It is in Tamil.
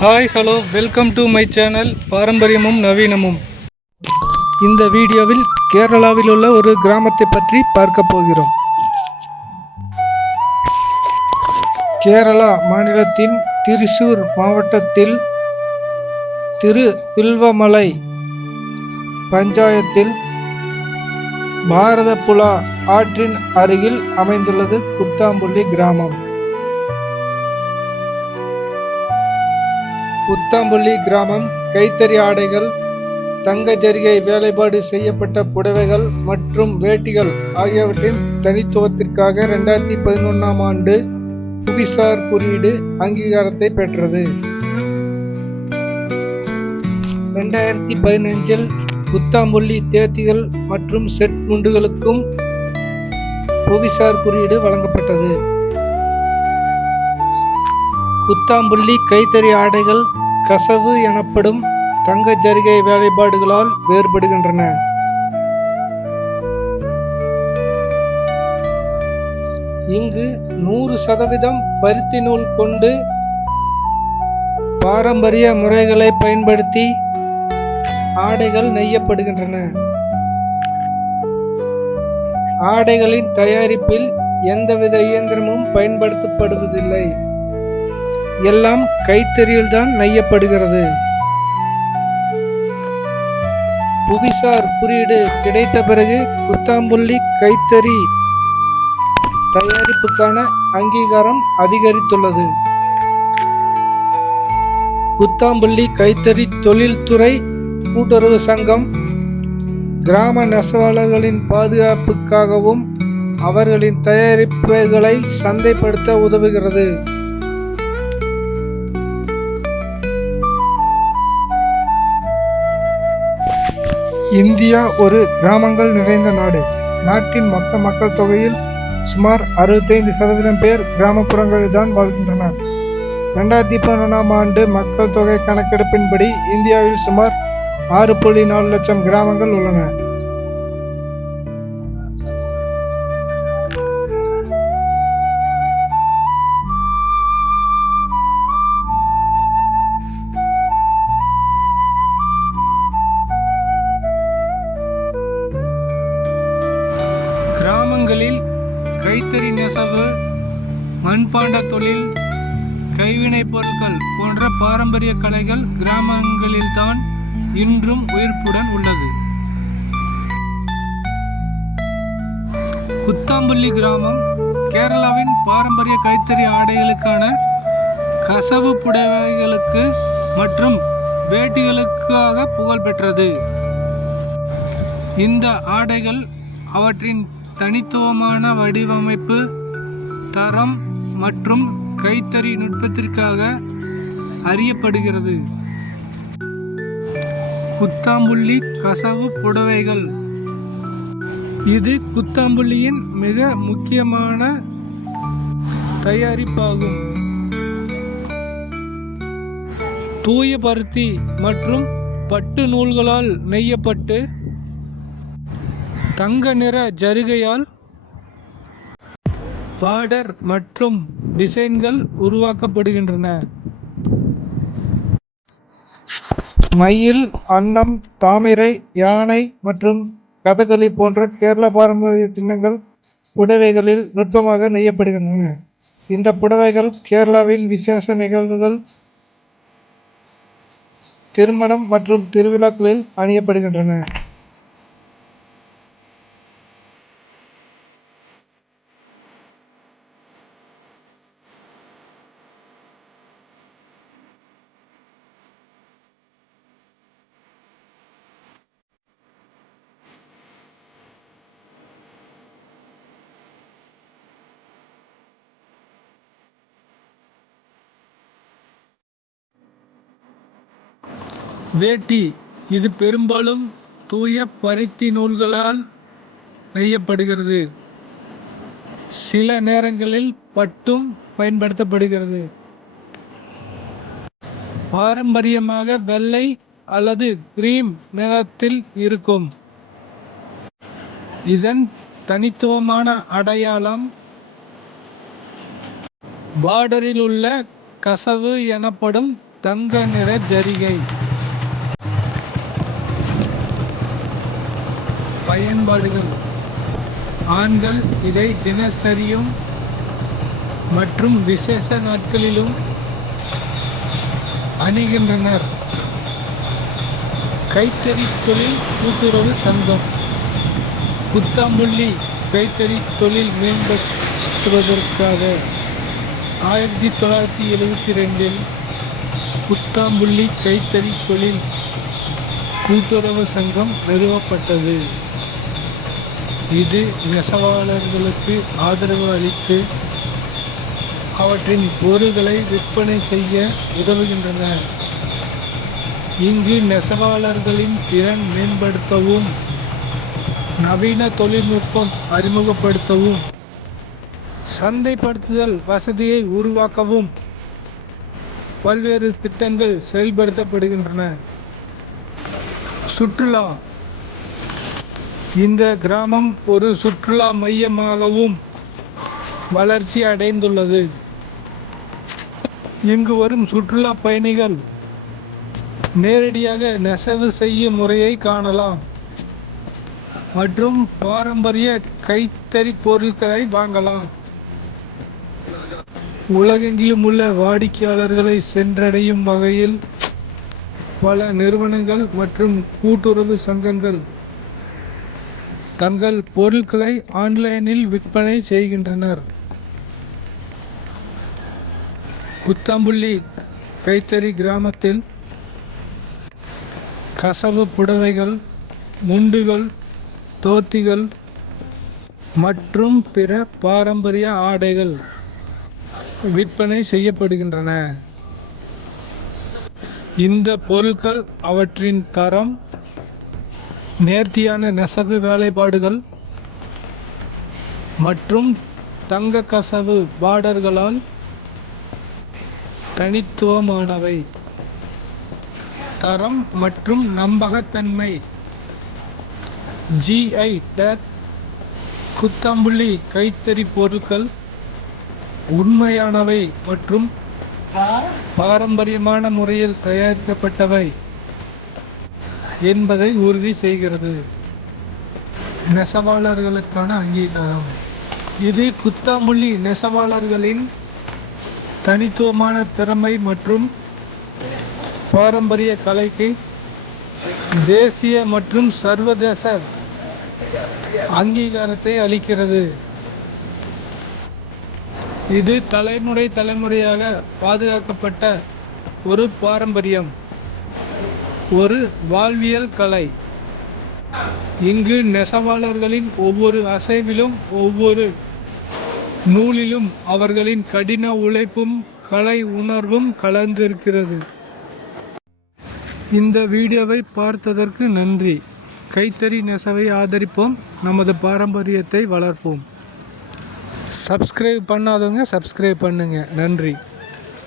Hi hello welcome to my channel பாரம்பரியமும் நவீனமும். இந்த வீடியோவில் கேரளாவில் உள்ள ஒரு கிராமத்தை பற்றி பார்க்க போகிறோம். கேரளா மாநிலத்தின் திரிசூர் மாவட்டத்தில் திருவில்வமலை பஞ்சாயத்தில் பாரதப்புழா ஆற்றின் அருகில் அமைந்துள்ளது குத்தாம்புள்ளி கிராமம். குத்தாம்புள்ளி கிராமம் கைத்தறி ஆடைகள், தங்க ஜரிகை வேலைப்பாடு செய்யப்பட்ட புடவைகள் மற்றும் வேட்டிகள் ஆகியவற்றின் தனித்துவத்திற்காக 2011ஆம் ஆண்டு புவிசார் குறியீடு அங்கீகாரத்தை பெற்றது. 2015இல் குத்தாம்புள்ளி தேத்திகள் மற்றும் செட் முண்டுகளுக்கும் புவிசார் குறியீடு வழங்கப்பட்டது. குத்தாம்புள்ளி கைத்தறி ஆடைகள் கசவு எனப்படும் தங்க ஜரிகை வேலைப்பாடுகளால் வேறுபடுகின்றன. இங்கு 100% பருத்தி நூல் கொண்டு பாரம்பரிய முறைகளை பயன்படுத்தி ஆடைகள் நெய்யப்படுகின்றன. ஆடைகளின் தயாரிப்பில் எந்தவித இயந்திரமும் பயன்படுத்தப்படுவதில்லை. எல்லாம் கைத்தறியில்தான் நெய்யப்படுகிறது. புவிசார் குறியீடு கிடைத்த பிறகு குத்தாம்புள்ளி கைத்தறி தயாரிப்புக்கான அங்கீகாரம் அதிகரித்துள்ளது. குத்தாம்புள்ளி கைத்தறி தொழில்துறை கூட்டுறவு சங்கம் கிராம நெசவாளர்களின் பாதுகாப்புக்காகவும் அவர்களின் தயாரிப்புகளை சந்தைப்படுத்த உதவுகிறது. இந்தியா ஒரு கிராமங்கள் நிறைந்த நாடு. நாட்டின் மொத்த மக்கள் தொகையில் சுமார் 65% பேர் கிராமப்புறங்களில் தான் வாழ்கின்றனர். 2011ஆம் ஆண்டு மக்கள் தொகை கணக்கெடுப்பின்படி இந்தியாவில் சுமார் 6.4 லட்சம் கிராமங்கள் உள்ளன. கிராமங்களில் கைத்தறி நெசவு, மண்பாண்ட தொழில், கைவினைப் பொருட்கள் போன்ற பாரம்பரிய கலைகள் கிராமங்களில்தான் இன்றும் உயிர்ப்புடன் உள்ளது. குத்தாம்புள்ளி கிராமம் கேரளாவின் பாரம்பரிய கைத்தறி ஆடைகளுக்கான கசவு புடவைகளுக்கு மற்றும் வேட்டிகளுக்காக புகழ் பெற்றது. இந்த ஆடைகள் அவற்றின் தனித்துவமான வடிவமைப்பு, தரம் மற்றும் கைத்தறி நுட்பத்திற்காக அறியப்படுகிறது. குத்தாம்புள்ளி கசவு புடவைகள் இது குத்தாம்புள்ளியின் மிக முக்கியமான தயாரிப்பாகும். தூய பருத்தி மற்றும் பட்டு நூல்களால் நெய்யப்பட்டு தங்க நிற ஜரிகையால் பார்டர் மற்றும் டிசைன்கள் உருவாக்கப்படுகின்றன. மயில், அன்னம், தாமரை, யானை மற்றும் கதகளி போன்ற கேரள பாரம்பரிய சின்னங்கள் புடவைகளில் நுட்பமாக நெய்யப்படுகின்றன. இந்த புடவைகள் கேரளாவின் விசேஷ நிகழ்வுகள், திருமணம் மற்றும் திருவிழாக்களில் அணியப்படுகின்றன. வேட்டி இது பெரும்பாலும் தூய பருத்தி நூல்களால் நெய்யப்படுகிறது. சில நேரங்களில் பட்டும் பயன்படுத்தப்படுகிறது. பாரம்பரியமாக வெள்ளை அல்லது கிரீம் நிறத்தில் இருக்கும். இதன் தனித்துவமான அடையாளம் பார்டரில் உள்ள கசவு எனப்படும் தங்க நிற ஜரிகை. பயன்பாடுகள்: ஆண்கள் இதை தினசரியும் மற்றும் விசேஷ நாட்களிலும் அணிகின்றனர். கைத்தறி தொழில் கூட்டுறவு சங்கம். குத்தாம்புள்ளி கைத்தறி தொழில் மேம்படுத்துவதற்காக 1972 குத்தாம்புள்ளி கைத்தறி தொழில் கூட்டுறவு சங்கம் நிறுவப்பட்டது. இது நெசவாளர்களுக்கு ஆதரவு அளித்து அவற்றின் பொருட்களை விற்பனை செய்ய உதவுகின்றன. இங்கு நெசவாளர்களின் திறன் மேம்படுத்தவும், நவீன தொழில்நுட்பம் அறிமுகப்படுத்தவும், சந்தைப்படுத்துதல் வசதியை உருவாக்கவும் பல்வேறு திட்டங்கள் செயல்படுத்தப்படுகின்றன. சுற்றுலா: இந்த கிராமம் ஒரு சுற்றுலா மையமாகவும் வளர்ச்சி அடைந்துள்ளது. இங்கு வரும் சுற்றுலா பயணிகள் நேரடியாக நெசவு செய்யும் முறையை காணலாம் மற்றும் பாரம்பரிய கைத்தறி பொருட்களை வாங்கலாம். உலகெங்கிலும் உள்ள வாடிக்கையாளர்களை சென்றடையும் வகையில் பல நிறுவனங்கள் மற்றும் கூட்டுறவு சங்கங்கள் தங்கள் பொருட்களை ஆன்லைனில் விற்பனை செய்கின்றனர். குத்தாம்புள்ளி கைத்தறி கிராமத்தில் கசவு புடவைகள், முண்டுகள், தோத்திகள் மற்றும் பிற பாரம்பரிய ஆடைகள் விற்பனை செய்யப்படுகின்றன. இந்த பொருட்கள் அவற்றின் தரம், நேர்த்தியான நெசவு வேலைப்பாடுகள் மற்றும் தங்க கசவு பார்டர்களால் தனித்துவமானவை. தரம் மற்றும் நம்பகத்தன்மை. GI take. குத்தாம்புள்ளி கைத்தறி பொருட்கள் உண்மையானவை மற்றும் பாரம்பரியமான முறையில் தயாரிக்கப்பட்டவை என்பதை உறுதி செய்கிறது. நெசவாளர்களுக்கான அங்கீகாரம். இது குத்தாம்புள்ளி நெசவாளர்களின் தனித்துவமான திறமை மற்றும் பாரம்பரிய கலைக்கு தேசிய மற்றும் சர்வதேச அங்கீகாரத்தை அளிக்கிறது. இது தலைமுறையாக பாதுகாக்கப்பட்ட ஒரு பாரம்பரியம், ஒரு வாழ்வியல் கலை. இங்கு நெசவாளர்களின் ஒவ்வொரு அசைவிலும், ஒவ்வொரு நூலிலும் அவர்களின் கடின உழைப்பும் கலை உணர்வும் கலந்திருக்கிறது. இந்த வீடியோவை பார்த்ததற்கு நன்றி. கைத்தறி நெசவை ஆதரிப்போம், நமது பாரம்பரியத்தை வளர்ப்போம். சப்ஸ்கிரைப் பண்ணாதவங்க சப்ஸ்கிரைப் பண்ணுங்க. நன்றி.